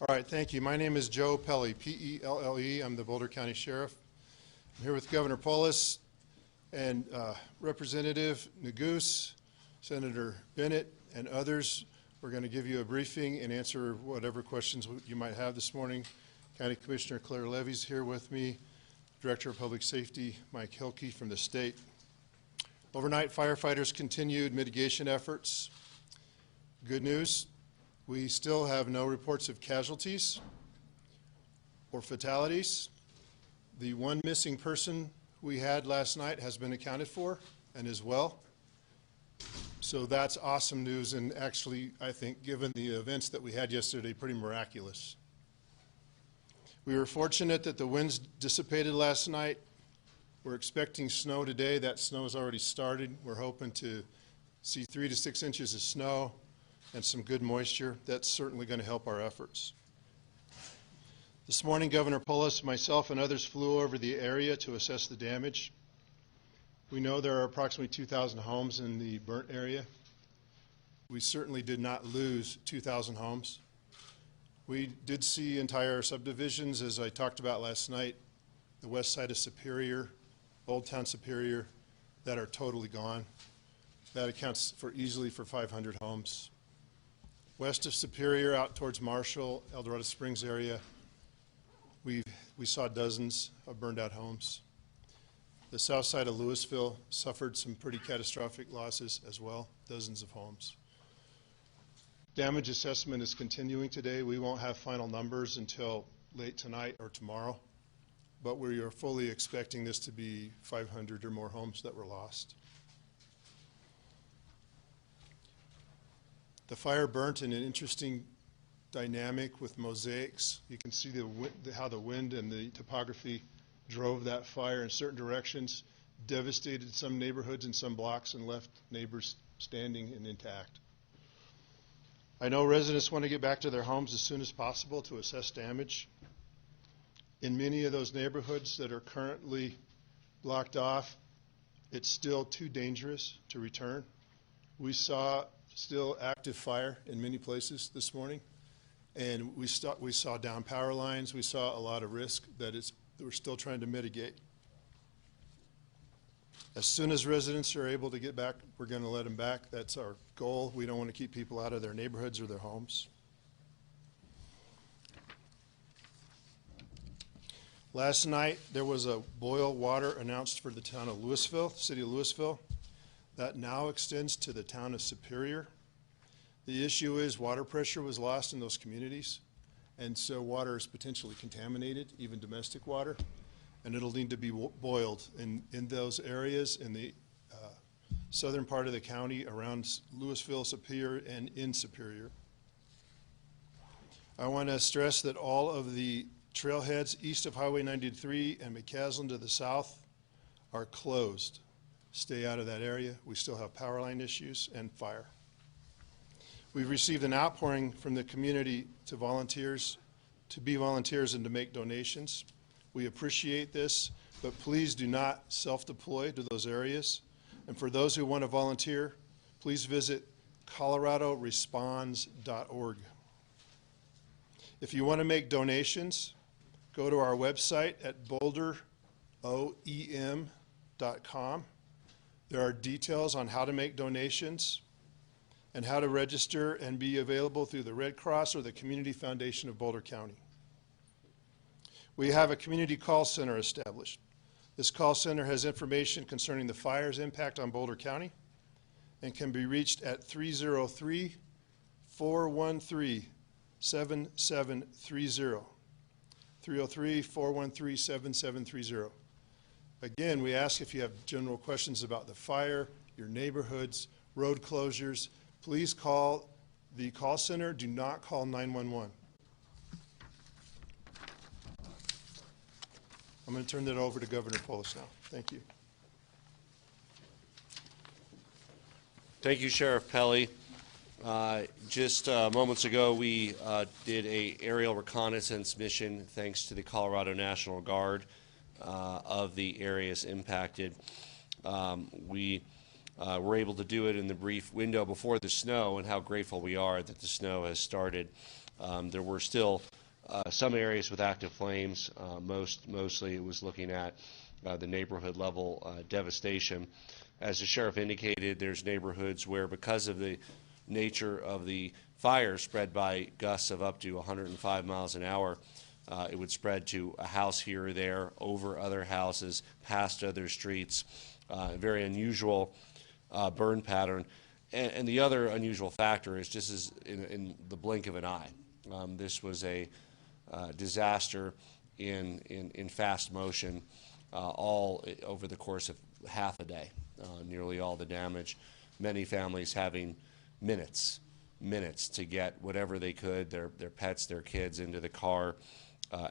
All right, thank you. My name is Joe Pelle, P-E-L-L-E. I'm the Boulder County Sheriff. I'm here with Governor Polis and Representative Neguse, Senator Bennett, and others. We're going to give you a briefing and answer whatever questions you might have this morning. County Commissioner Claire Levy's here with me, Director of Public Safety Mike Hilke from the state. Overnight, firefighters continued mitigation efforts. Good news, we still have no reports of casualties or fatalities. The one missing person we had last night has been accounted for and is well. So that's awesome news, and actually, I think, given the events that we had yesterday, pretty miraculous. We were fortunate that the winds dissipated last night. We're expecting snow today. That snow has already started. We're hoping to see 3 to 6 inches of snow and some good moisture. That's certainly going to help our efforts. This morning, Governor Polis, myself, and others flew over the area to assess the damage. We know there are approximately 2,000 homes in the burnt area. We certainly did not lose 2,000 homes. We did see entire subdivisions, as I talked about last night, the west side of Superior, Old Town Superior, that are totally gone. That accounts for easily for 500 homes. West of Superior, out towards Marshall, El Dorado Springs area, we saw dozens of burned out homes. The south side of Louisville suffered some pretty catastrophic losses as well, dozens of homes. Damage assessment is continuing today. We won't have final numbers until late tonight or tomorrow, but we are fully expecting this to be 500 or more homes that were lost. The fire burnt in an interesting dynamic with mosaics. You can see how the wind and the topography drove that fire in certain directions, devastated some neighborhoods and some blocks, and left neighbors standing and intact. I know residents want to get back to their homes as soon as possible to assess damage. In many of those neighborhoods that are currently blocked off, it's still too dangerous to return. We saw still active fire in many places this morning, and we saw down power lines. We saw a lot of risk that we're still trying to mitigate. As soon as residents are able to get back, we're going to let them back. That's our goal. We don't want to keep people out of their neighborhoods or their homes. Last night, there was a boil water announced for the town of Louisville, city of Louisville. That now extends to the town of Superior. The issue is water pressure was lost in those communities, and so water is potentially contaminated, even domestic water, and it'll need to be boiled in those areas in the southern part of the county around Louisville, Superior, and in Superior. I want to stress that all of the trailheads east of Highway 93 and McCaslin to the south are closed. Stay out of that area. We still have power line issues and fire. We've received an outpouring from the community to be volunteers and to make donations. We appreciate this, but please do not self-deploy to those areas. And for those who want to volunteer, please visit coloradoresponds.org. If you want to make donations, go to our website at boulderoem.com. There are details on how to make donations and how to register and be available through the Red Cross or the Community Foundation of Boulder County. We have a community call center established. This call center has information concerning the fire's impact on Boulder County and can be reached at 303-413-7730. 303-413-7730. Again, we ask if you have general questions about the fire, your neighborhoods, road closures, please call the call center. Do not call 911. I'm going to turn that over to Governor Polis now. Thank you. Thank you, Sheriff Pelle. Just moments ago, we did an aerial reconnaissance mission thanks to the Colorado National Guard of the areas impacted. We were able to do it in the brief window before the snow, and how grateful we are that the snow has started. There were still some areas with active flames. Mostly it was looking at the neighborhood level devastation. As the sheriff indicated, there's neighborhoods where, because of the nature of the fire spread by gusts of up to 105 miles an hour, it would spread to a house here or there, over other houses, past other streets. A very unusual burn pattern. And the other unusual factor is just as in the blink of an eye. This was a disaster in fast motion, all over the course of half a day. Nearly all the damage, many families having minutes to get whatever they could, their pets, their kids, into the car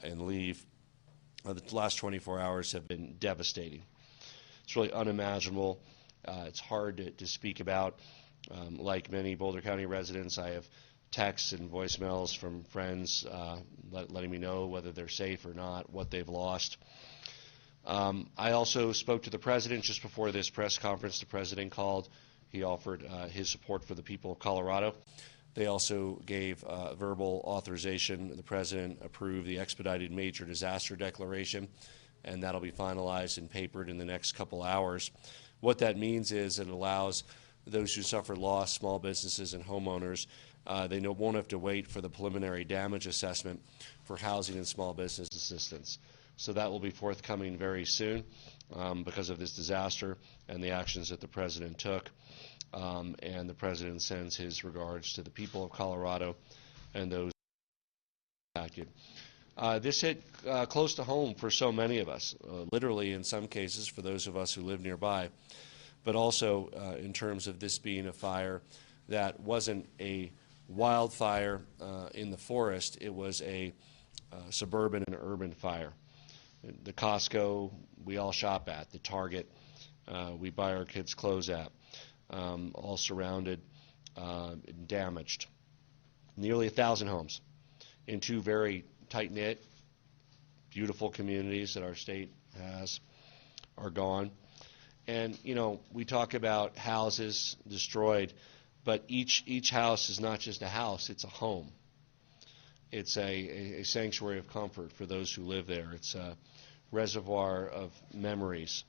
and leave. The last 24 hours have been devastating. It's really unimaginable. It's hard to speak about. Like many Boulder County residents, I have texts and voicemails from friends letting me know whether they're safe or not, what they've lost. I also spoke to the president just before this press conference. The president called. He offered his support for the people of Colorado. They also gave verbal authorization. The president approved the expedited major disaster declaration, and that'll be finalized and papered in the next couple hours. What that means is it allows those who suffer loss, small businesses and homeowners, they won't have to wait for the preliminary damage assessment for housing and small business assistance. So that will be forthcoming very soon because of this disaster and the actions that the president took. And the president sends his regards to the people of Colorado and those impacted. This hit close to home for so many of us, literally in some cases for those of us who live nearby, but also in terms of this being a fire that wasn't a wildfire in the forest. It was a suburban and urban fire. The Costco we all shop at, the Target we buy our kids' clothes at, all surrounded and damaged. Nearly 1,000 homes in two very tight-knit, beautiful communities that our state has are gone. And, you know, we talk about houses destroyed, but each house is not just a house, it's a home. It's a sanctuary of comfort for those who live there. It's a reservoir of memories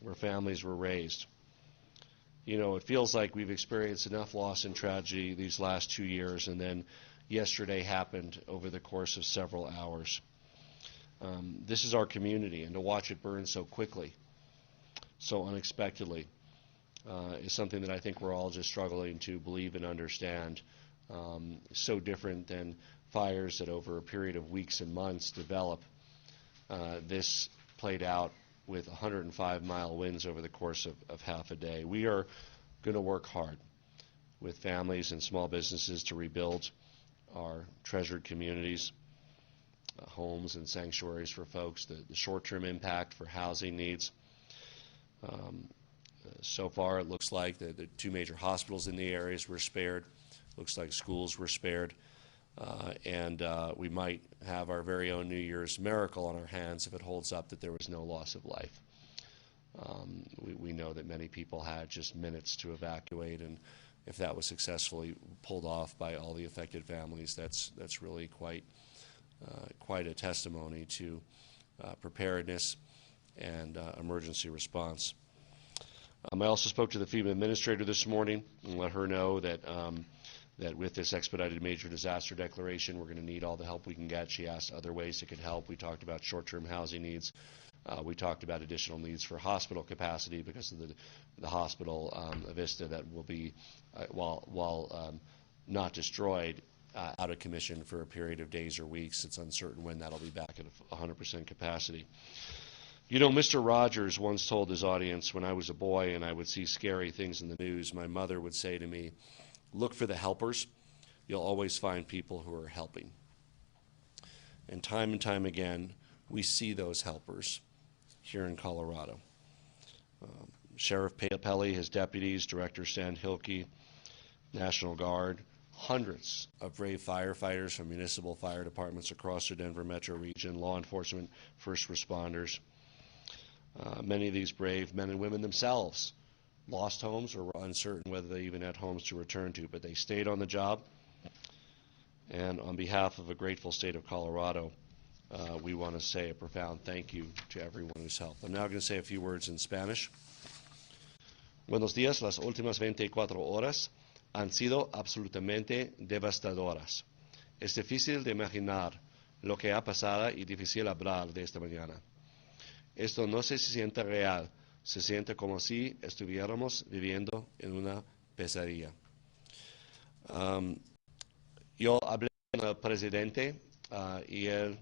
where families were raised. You know, it feels like we've experienced enough loss and tragedy these last 2 years, and then yesterday happened over the course of several hours. This is our community, and to watch it burn so quickly, so unexpectedly, is something that I think we're all just struggling to believe and understand. So different than fires that over a period of weeks and months develop. This played out with 105-mile winds over the course of half a day. We are going to work hard with families and small businesses to rebuild our treasured communities, homes and sanctuaries for folks, the short-term impact for housing needs. So far, it looks like the two major hospitals in the areas were spared. Looks like schools were spared. And we might have our very own New Year's miracle on our hands if it holds up that there was no loss of life. We know that many people had just minutes to evacuate, and if that was successfully pulled off by all the affected families, that's really quite a testimony to preparedness and emergency response. I also spoke to the FEMA administrator this morning and let her know that that with this expedited major disaster declaration, we're going to need all the help we can get. She asked other ways it could help. We talked about short-term housing needs. We talked about additional needs for hospital capacity because of the hospital, Avista, that will be, while not destroyed, out of commission for a period of days or weeks. It's uncertain when that'll be back at 100% capacity. You know, Mr. Rogers once told his audience, when I was a boy and I would see scary things in the news, my mother would say to me, look for the helpers. You'll always find people who are helping. And time again, we see those helpers here in Colorado. Sheriff Pelly, his deputies, Director Stan Hilke, National Guard, hundreds of brave firefighters from municipal fire departments across the Denver metro region, law enforcement, first responders. Many of these brave men and women themselves lost homes or were uncertain whether they even had homes to return to, but they stayed on the job And on behalf of a grateful state of Colorado, we want to say a profound thank you to everyone who's helped. I'm now going to say a few words in Spanish. Buenos días. Las últimas 24 horas han sido absolutamente devastadoras. Es difícil de imaginar lo que ha pasado y difícil hablar de esta mañana. Esto no se siente real, se siente como si estuviéramos viviendo en una pesadilla. Yo hablé con el presidente y él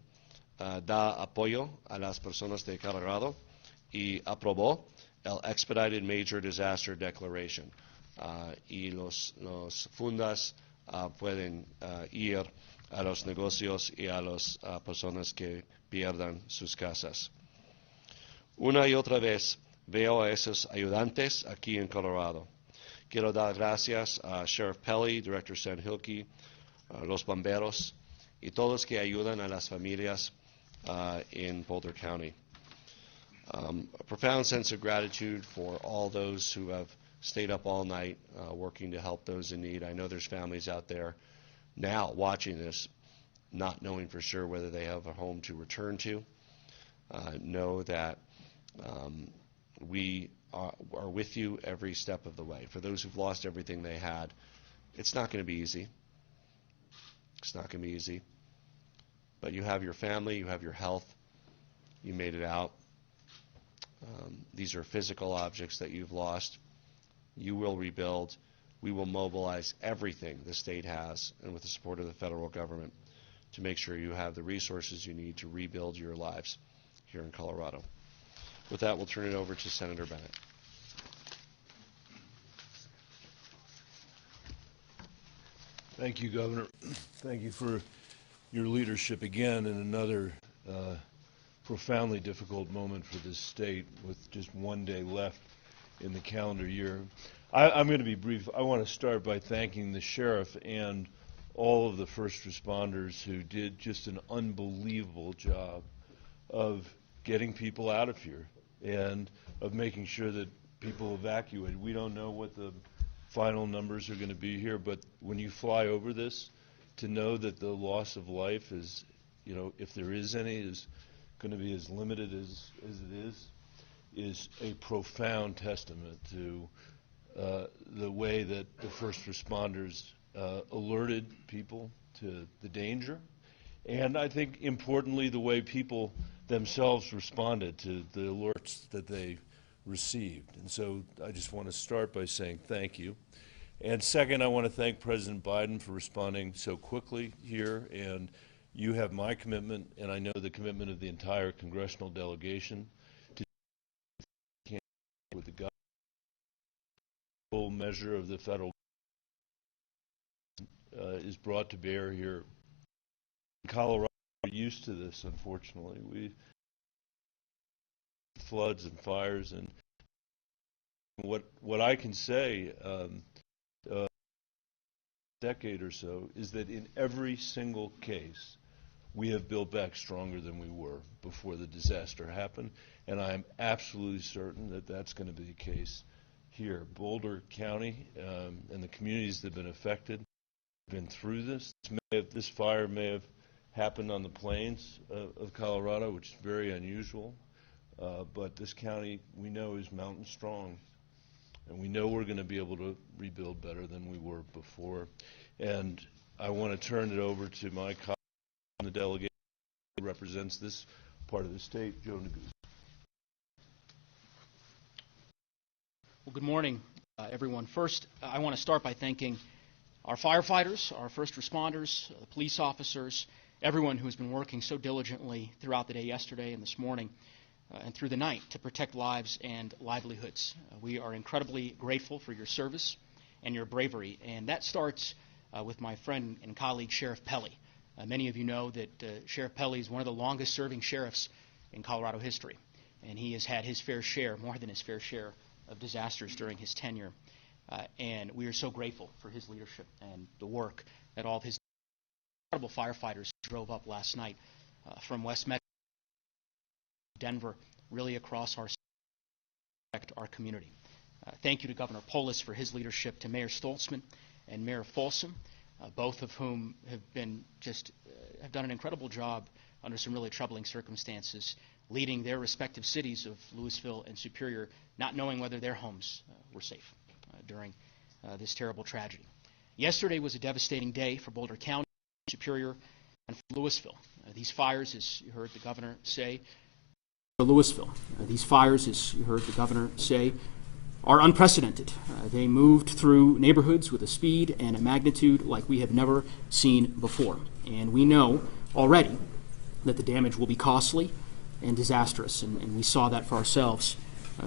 da apoyo a las personas de Colorado y aprobó el Expedited Major Disaster Declaration. Y los fundos pueden ir a los negocios y a las personas que pierdan sus casas. Una y otra vez veo a esos ayudantes aquí en Colorado. Quiero dar gracias a Sheriff Pelly, Director Sanhilke, los bomberos y todos que ayudan a las familias in Boulder County. A profound sense of gratitude for all those who have stayed up all night working to help those in need. I know there's families out there now watching this, not knowing for sure whether they have a home to return to. Know that we are with you every step of the way. For those who've lost everything they had, it's not going to be easy. It's not going to be easy. But you have your family, you have your health, you made it out. These are physical objects that you've lost. You will rebuild. We will mobilize everything the state has, and with the support of the federal government, to make sure you have the resources you need to rebuild your lives here in Colorado. With that, we'll turn it over to Senator Bennett. Thank you, Governor. Thank you for your leadership again in another profoundly difficult moment for this state with just one day left in the calendar year. I'm going to be brief. I want to start by thanking the sheriff and all of the first responders who did just an unbelievable job of getting people out of here and of making sure that people evacuated. We don't know what the final numbers are going to be here, but when you fly over this, to know that the loss of life is, you know, if there is any, is going to be as limited as it is a profound testament to the way that the first responders alerted people to the danger, and I think importantly the way people themselves responded to the alerts that they received. And so I just want to start by saying thank you. And second, I want to thank President Biden for responding so quickly here, and you have my commitment, and I know the commitment of the entire congressional delegation to with the government. Full measure of the federal is brought to bear here. In Colorado, we're used to this, unfortunately. We floods and fires, and what I can say decade or so is that in every single case we have built back stronger than we were before the disaster happened, and I am absolutely certain that that's going to be the case here. Boulder County and the communities that have been affected have been through this. This fire may have happened on the plains of Colorado, which is very unusual, but this county we know is mountain strong. And we know we're going to be able to rebuild better than we were before. And I want to turn it over to my colleague in the delegation who represents this part of the state, Joe Neguse. Well, good morning, everyone. First, I want to start by thanking our firefighters, our first responders, the police officers, everyone who has been working so diligently throughout the day yesterday and this morning. And through the night to protect lives and livelihoods. We are incredibly grateful for your service and your bravery, and that starts with my friend and colleague Sheriff Pelly. Many of you know that Sheriff Pelly is one of the longest serving sheriffs in Colorado history, and he has had his fair share, more than his fair share, of disasters during his tenure, and we are so grateful for his leadership and the work that all of his incredible firefighters drove up last night from West Metro, Denver, really across our community. Thank you to Governor Polis for his leadership, to Mayor Stoltzman and Mayor Folsom both of whom have done an incredible job under some really troubling circumstances, leading their respective cities of Louisville and Superior, not knowing whether their homes were safe during this terrible tragedy. Yesterday was a devastating day for Boulder County, Superior, and for Louisville. These fires, as you heard the governor say, are unprecedented. They moved through neighborhoods with a speed and a magnitude like we have never seen before. And we know already that the damage will be costly and disastrous, and we saw that for ourselves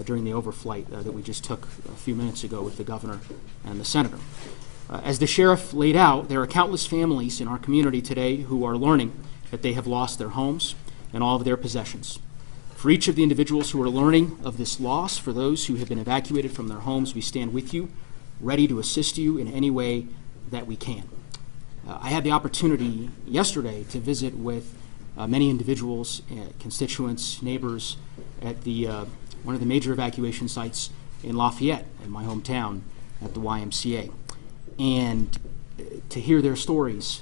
during the overflight that we just took a few minutes ago with the governor and the senator. As the sheriff laid out, there are countless families in our community today who are learning that they have lost their homes and all of their possessions. For each of the individuals who are learning of this loss, for those who have been evacuated from their homes, we stand with you, ready to assist you in any way that we can. I had the opportunity yesterday to visit with many individuals, constituents, neighbors at one of the major evacuation sites in Lafayette, in my hometown, at the YMCA. And to hear their stories,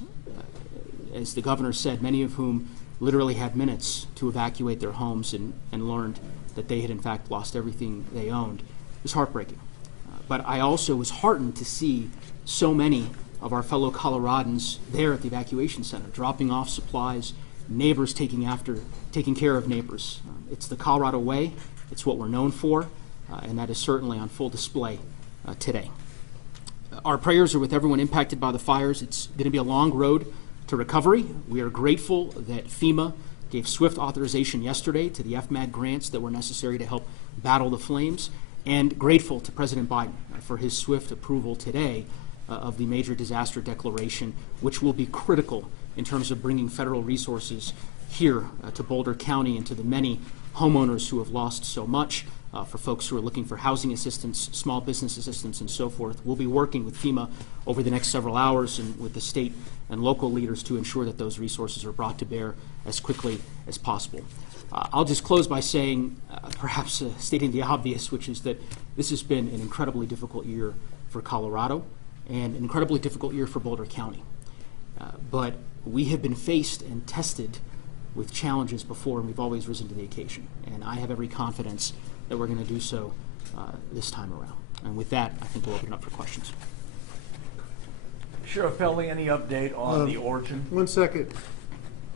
as the governor said, many of whom literally had minutes to evacuate their homes and learned that they had in fact lost everything they owned, was heartbreaking. But I also was heartened to see so many of our fellow Coloradans there at the evacuation center, dropping off supplies, neighbors taking care of neighbors. It's the Colorado way. It's what we're known for, and that is certainly on full display today. Our prayers are with everyone impacted by the fires. It's going to be a long road to recovery. We are grateful that FEMA gave swift authorization yesterday to the FMAG grants that were necessary to help battle the flames, and grateful to President Biden for his swift approval today of the major disaster declaration, which will be critical in terms of bringing federal resources here to Boulder County and to the many homeowners who have lost so much, for folks who are looking for housing assistance, small business assistance, and so forth. We'll be working with FEMA over the next several hours and with the state and local leaders to ensure that those resources are brought to bear as quickly as possible. I'll just close by saying, perhaps stating the obvious, which is that this has been an incredibly difficult year for Colorado and an incredibly difficult year for Boulder County. But we have been faced and tested with challenges before, and we've always risen to the occasion. And I have every confidence that we're going to do so this time around. And with that, I think we'll open it up for questions. Sheriff Pelley, any update on the origin? 1 second.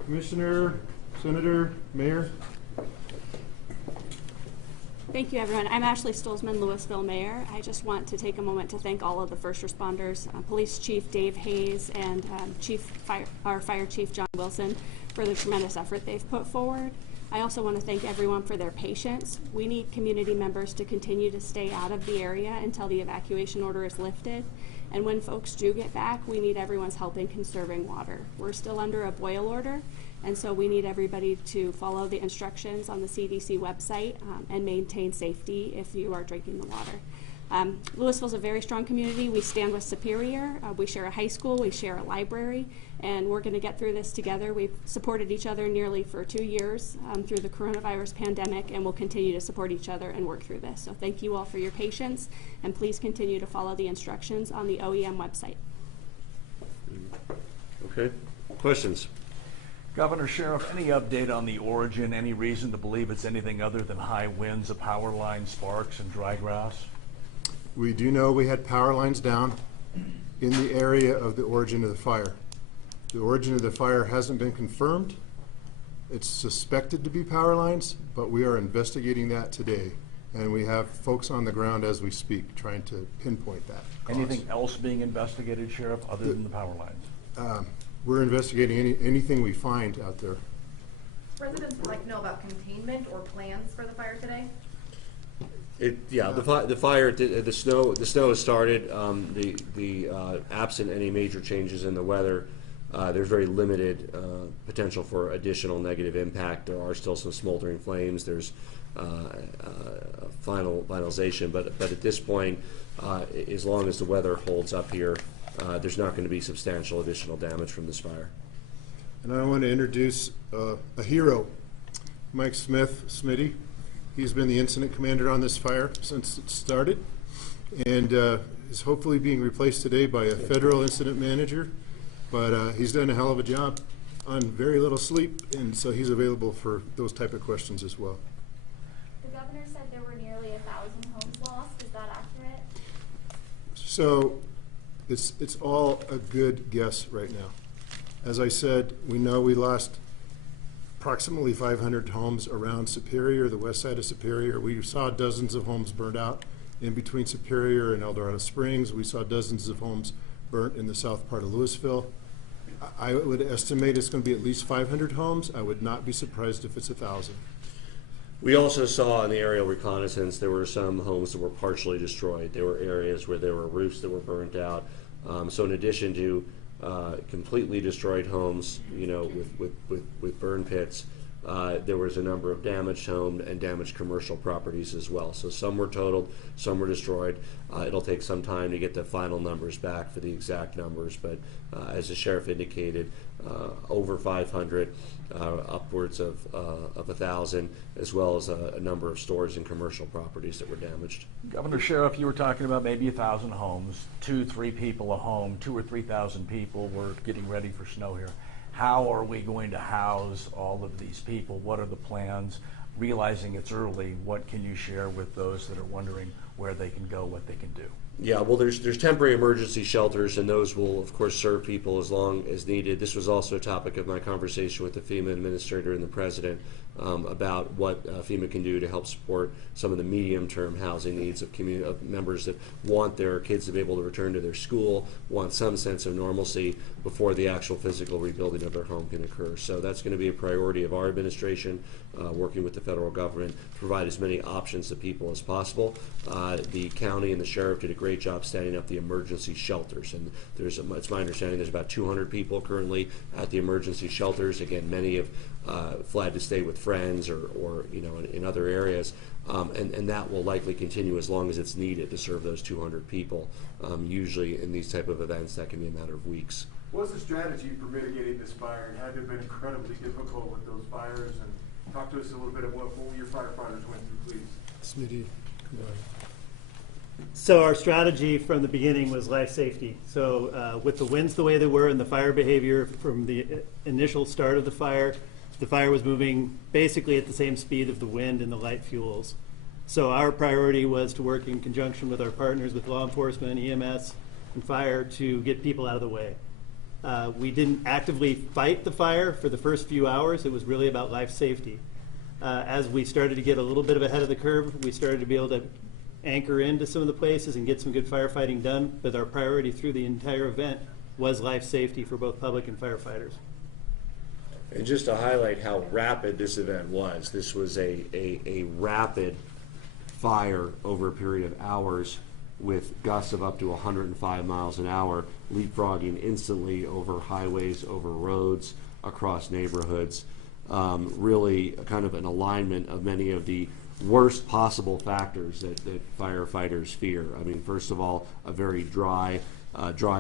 Commissioner, Senator, Mayor. Thank you, everyone. I'm Ashley Stolzman, Louisville Mayor. I just want to take a moment to thank all of the first responders, Police Chief Dave Hayes and our Fire Chief John Wilson, for the tremendous effort they've put forward. I also want to thank everyone for their patience. We need community members to continue to stay out of the area until the evacuation order is lifted. And when folks do get back, we need everyone's help in conserving water. We're still under a boil order, and so we need everybody to follow the instructions on the CDC website and maintain safety if you are drinking the water. Louisville's a very strong community. We stand with Superior. We share a high school, we share a library, and we're going to get through this together. We've supported each other nearly for 2 years through the coronavirus pandemic, and we'll continue to support each other and work through this. So thank you all for your patience, and please continue to follow the instructions on the OEM website. Okay. Questions? Governor, Sheriff, any update on the origin? Any reason to believe it's anything other than high winds, a power line, sparks, and dry grass? We do know we had power lines down in the area of the origin of the fire. The origin of the fire hasn't been confirmed. It's suspected to be power lines, but we are investigating that today. And we have folks on the ground as we speak trying to pinpoint that cause. Anything else being investigated, Sheriff, other than the power lines? We're investigating anything we find out there. Residents would like to know about containment or plans for the fire today. The fire, the snow has started. Absent any major changes in the weather, there's very limited potential for additional negative impact. There are still some smoldering flames. There's finalization, but at this point, as long as the weather holds up here, there's not going to be substantial additional damage from this fire. And I want to introduce a hero, Mike Smith, Smitty. He's been the incident commander on this fire since it started, and is hopefully being replaced today by a federal incident manager but he's done a hell of a job on very little sleep, and so he's available for those type of questions as well. The governor said there were nearly 1,000 homes lost. Is that accurate? So it's all a good guess right now. As I said, we know we lost approximately 500 homes around Superior, the west side of Superior. We saw dozens of homes burned out in between Superior and El Dorado Springs. We saw dozens of homes burnt in the south part of Louisville. I would estimate it's going to be at least 500 homes. I would not be surprised if it's 1,000. We also saw in the aerial reconnaissance there were some homes that were partially destroyed. There were areas where there were roofs that were burnt out. So in addition to completely destroyed homes, you know, with burn pits, there was a number of damaged home and damaged commercial properties as well. So some were totaled, some were destroyed. It'll take some time to get the final numbers back for the exact numbers, but as the sheriff indicated, over 500, upwards of 1,000, as well as a number of stores and commercial properties that were damaged. Governor, Sheriff, you were talking about maybe 1,000 homes, 2-3 people a home, 2,000 or 3,000 people. We're getting ready for snow here. How are we going to house all of these people? What are the plans? Realizing it's early, what can you share with those that are wondering where they can go, what they can do? Yeah, well, there's temporary emergency shelters, and those will, of course, serve people as long as needed. This was also a topic of my conversation with the FEMA administrator and the president about what FEMA can do to help support some of the medium-term housing needs of members that want their kids to be able to return to their school, want some sense of normalcy before the actual physical rebuilding of their home can occur. So that's going to be a priority of our administration, working with the federal government to provide as many options to people as possible. The county and the sheriff did a great job standing up the emergency shelters, and it's my understanding there's about 200 people currently at the emergency shelters. Again, many have fled to stay with friends or you know, in other areas, and that will likely continue as long as it's needed to serve those 200 people. Usually in these type of events, that can be a matter of weeks. What's the strategy for mitigating this fire? It had to have been incredibly difficult with those fires, and talk to us a little bit of what your firefighters went through, please. Smitty, come on. So our strategy from the beginning was life safety. So with the winds the way they were and the fire behavior from the initial start of the fire was moving basically at the same speed of the wind and the light fuels. So our priority was to work in conjunction with our partners with law enforcement, EMS, and fire to get people out of the way. We didn't actively fight the fire for the first few hours. It was really about life safety. As we started to get a little bit of ahead of the curve, we started to be able to anchor into some of the places and get some good firefighting done, but our priority through the entire event was life safety for both public and firefighters. And just to highlight how rapid this event was, this was a rapid fire over a period of hours with gusts of up to 105 miles an hour, leapfrogging instantly over highways, over roads, across neighborhoods. Really kind of an alignment of many of the worst possible factors that firefighters fear. I mean, first of all, a very dry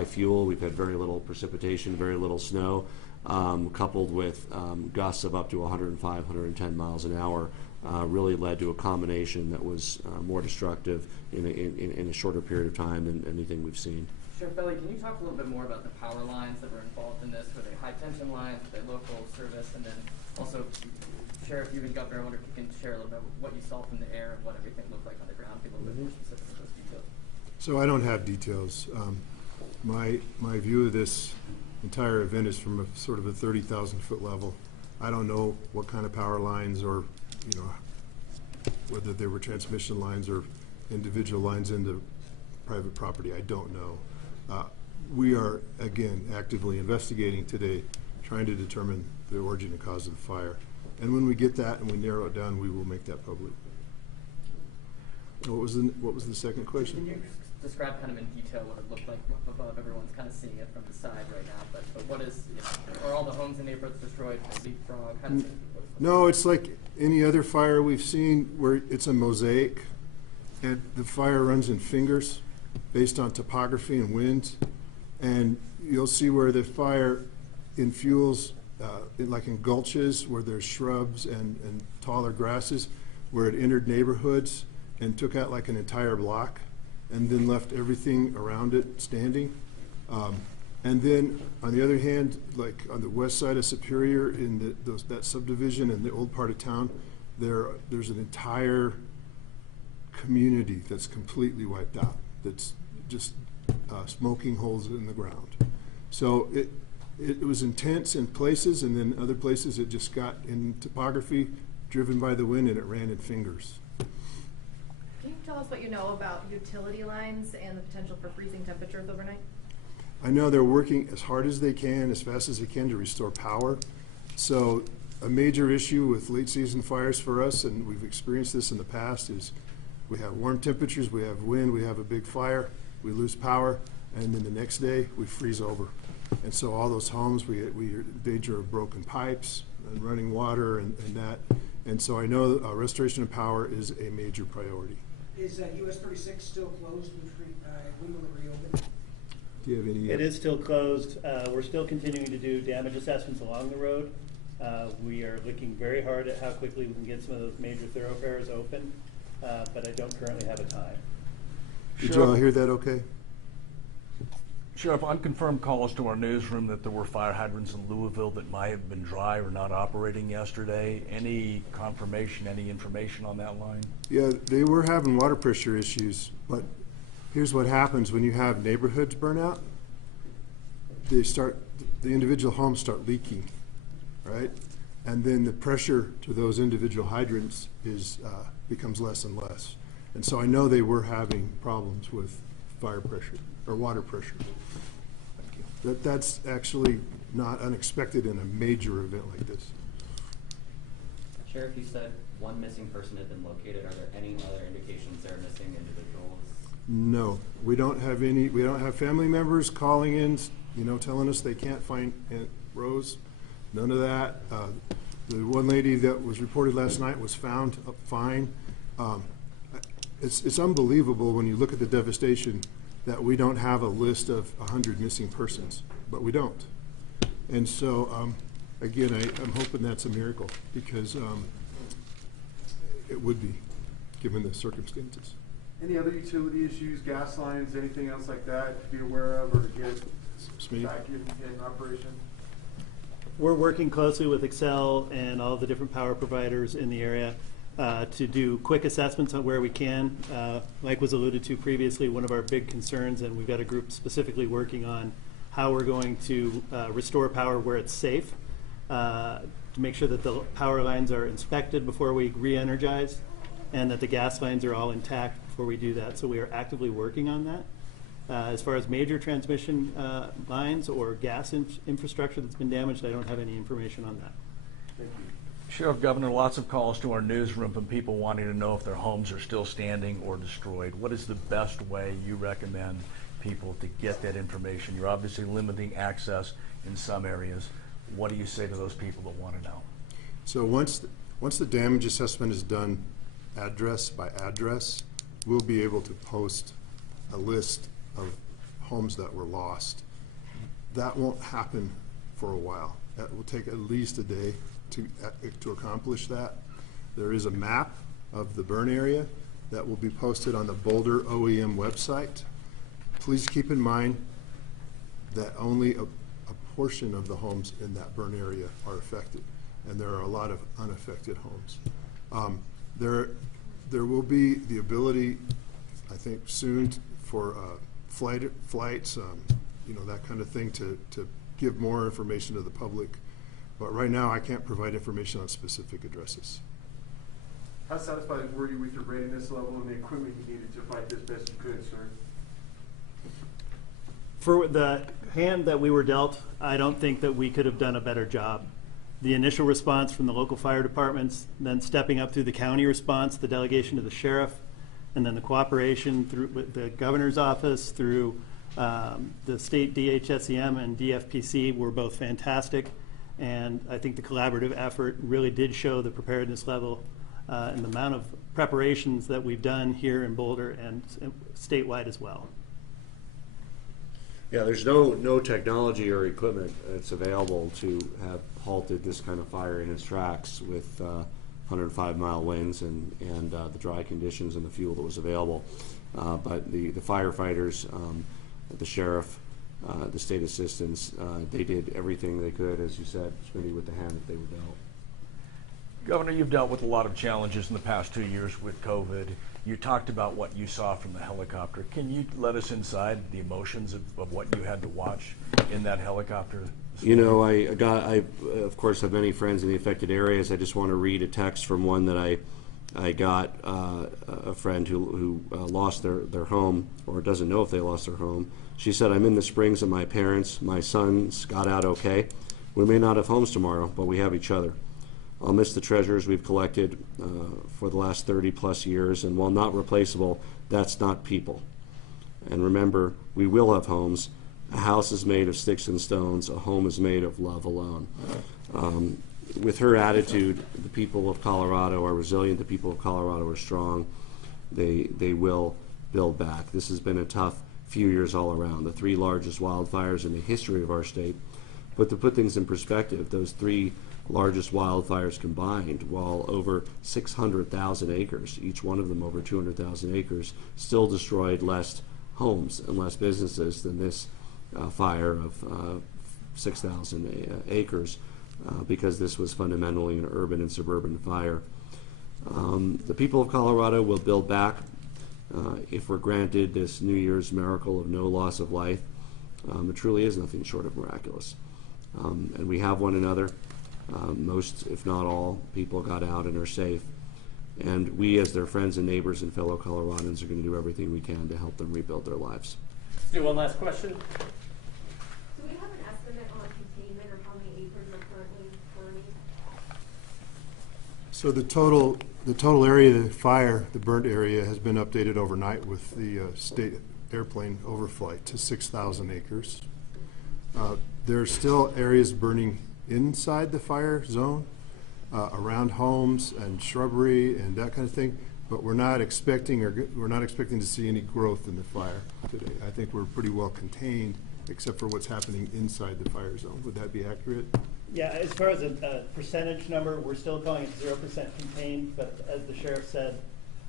fuel. We've had very little precipitation, very little snow, coupled with gusts of up to 105, 110 miles an hour, really led to a combination that was more destructive in a shorter period of time than anything we've seen. Sheriff Belli, can you talk a little bit more about the power lines that were involved in this? Were they high tension lines? Were they local service? And then also, Sheriff, you and Governor, I wonder if you can share a little bit what you saw from the air and what everything looked like on the ground. Be a little bit more specific with those details. So I don't have details. My view of this entire event is from a sort of a 30,000 foot level. I don't know what kind of power lines or, you know, whether they were transmission lines or individual lines into private property. I don't know. We are, again, actively investigating today, trying to determine the origin and cause of the fire. And when we get that and we narrow it down, we will make that public. What was the second question? Can you describe kind of in detail what it looked like above? Everyone's kind of seeing it from the side right now, but what is, you know, are all the homes and neighborhoods destroyed? Leapfrog? How does it, no, it's like any other fire we've seen where it's a mosaic, and the fire runs in fingers based on topography and winds, and you'll see where the fire infuels like in gulches where there's shrubs and taller grasses, where it entered neighborhoods and took out like an entire block and then left everything around it standing. And then, on the other hand, like on the west side of Superior in that subdivision in the old part of town, there's an entire community that's completely wiped out. That's just smoking holes in the ground. So it was intense in places, and then other places it just got in topography, driven by the wind, and it ran in fingers. Can you tell us what you know about utility lines and the potential for freezing temperatures overnight? I know they're working as hard as they can, as fast as they can to restore power. So a major issue with late season fires for us, and we've experienced this in the past, is we have warm temperatures, we have wind, we have a big fire, we lose power, and then the next day we freeze over. And so all those homes, we are in danger of broken pipes and running water and that. And so I know restoration of power is a major priority. Is US 36 still closed? When will it reopen? Do you have any? It is still closed. We're still continuing to do damage assessments along the road. We are looking very hard at how quickly we can get some of those major thoroughfares open, but I don't currently have a time. Did you all hear that okay? Sheriff, unconfirmed calls to our newsroom that there were fire hydrants in Louisville that might have been dry or not operating yesterday. Any confirmation, any information on that line? Yeah, they were having water pressure issues, but here's what happens when you have neighborhoods burn out. The individual homes start leaking, right? And then the pressure to those individual hydrants becomes less and less. And so I know they were having problems with fire pressure or water pressure. That's actually not unexpected in a major event like this. Sheriff, you said one missing person had been located. Are there any other indications there are missing individuals? No, we don't have any. We don't have family members calling in, telling us they can't find Aunt Rose. None of that. The one lady that was reported last night was found fine. It's unbelievable when you look at the devastation that we don't have a list of 100 missing persons, but we don't. And so, again, I'm hoping that's a miracle, because it would be, given the circumstances. Any other utility issues, gas lines, anything else like that to be aware of or to get back in operation? We're working closely with Excel and all the different power providers in the area to do quick assessments on where we can. Like was alluded to previously, one of our big concerns, and we've got a group specifically working on how we're going to restore power where it's safe, to make sure that the power lines are inspected before we re-energize, and that the gas lines are all intact before we do that. So we are actively working on that. As far as major transmission lines or gas infrastructure that's been damaged, I don't have any information on that. Thank you. Sheriff, Governor, lots of calls to our newsroom from people wanting to know if their homes are still standing or destroyed. What is the best way you recommend people to get that information? You're obviously limiting access in some areas. What do you say to those people that want to know? So once the damage assessment is done address by address, we'll be able to post a list of homes that were lost. That won't happen for a while. That will take at least a day to accomplish that. There is a map of the burn area that will be posted on the Boulder OEM website. Please keep in mind that only a portion of the homes in that burn area are affected, and there are a lot of unaffected homes. There will be the ability, I think, soon for flights, that kind of thing, to give more information to the public. But right now, I can't provide information on specific addresses. How satisfied were you with your readiness level and the equipment you needed to fight this best you could, sir? For the hand that we were dealt, I don't think that we could have done a better job. The initial response from the local fire departments, then stepping up through the county response, the delegation to the sheriff, and then the cooperation through with the governor's office, through the state DHSEM and DFPC were both fantastic. And I think the collaborative effort really did show the preparedness level and the amount of preparations that we've done here in Boulder and statewide as well. Yeah, there's no technology or equipment that's available to have halted this kind of fire in its tracks with 105-mile winds and the dry conditions and the fuel that was available. But the firefighters, the sheriff, the state assistance. They did everything they could, as you said, Smitty, with the hand that they were dealt. Governor, you've dealt with a lot of challenges in the past 2 years with COVID. You talked about what you saw from the helicopter. Can you let us inside the emotions of what you had to watch in that helicopter? You know, I of course have many friends in the affected areas. I just want to read a text from one that I got, a friend who lost their home, or doesn't know if they lost their home. She said, "I'm in the Springs with my parents. My sons got out okay. We may not have homes tomorrow, but we have each other. I'll miss the treasures we've collected for the last 30 plus years, and while not replaceable, that's not people. And remember, we will have homes. A house is made of sticks and stones. A home is made of love alone." With her attitude, the people of Colorado are resilient. The people of Colorado are strong. They will build back. This has been a tough few years all around. The 3 largest wildfires in the history of our state. But to put things in perspective, those 3 largest wildfires combined, while over 600,000 acres, each one of them over 200,000 acres, still destroyed less homes and less businesses than this fire of 6,000 acres, because this was fundamentally an urban and suburban fire. The people of Colorado will build back if we're granted this New Year's miracle of no loss of life. It truly is nothing short of miraculous. And we have one another. Most, if not all, people got out and are safe. And we, as their friends and neighbors and fellow Coloradans, are going to do everything we can to help them rebuild their lives. Let's do one last question. Do we have an estimate on containment or how many acres are currently burning? So the total area of the fire, the burnt area, has been updated overnight with the state airplane overflight to 6,000 acres. There are still areas burning inside the fire zone, around homes and shrubbery and that kind of thing, but we're not expecting to see any growth in the fire today. I think we're pretty well contained, except for what's happening inside the fire zone. Would that be accurate? Yeah, as far as a percentage number, we're still calling it 0% contained, but as the sheriff said,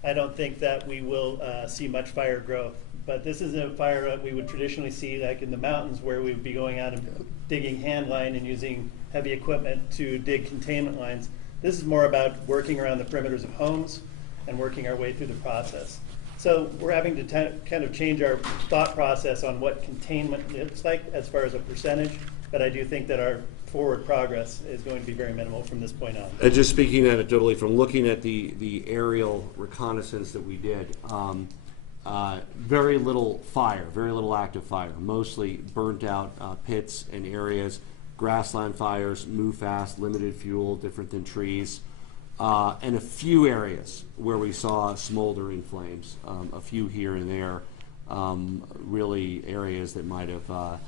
I don't think that we will see much fire growth. But this is a fire that we would traditionally see like in the mountains, where we would be going out and digging hand line and using heavy equipment to dig containment lines. This is more about working around the perimeters of homes and working our way through the process. So we're having to kind of change our thought process on what containment looks like as far as a percentage, but I do think that our forward progress is going to be very minimal from this point on. And just speaking anecdotally, from looking at the aerial reconnaissance that we did, very little fire, very little active fire, mostly burnt out pits and areas, grassland fires, move fast, limited fuel, different than trees, and a few areas where we saw smoldering flames, a few here and there, really areas that might have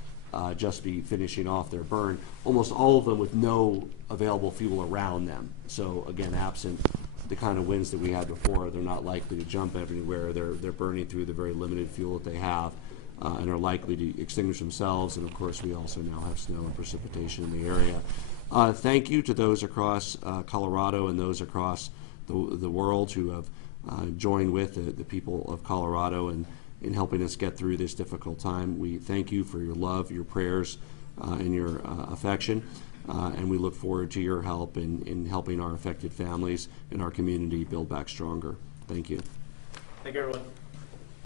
just be finishing off their burn, almost all of them with no available fuel around them. So again, absent the kind of winds that we had before, they're not likely to jump everywhere. They're burning through the very limited fuel that they have, and are likely to extinguish themselves. And of course, we also now have snow and precipitation in the area. Thank you to those across Colorado and those across the world who have joined with the people of Colorado in helping us get through this difficult time. We thank you for your love, your prayers, and your affection. And we look forward to your help in helping our affected families and our community build back stronger. Thank you. Thank you, everyone.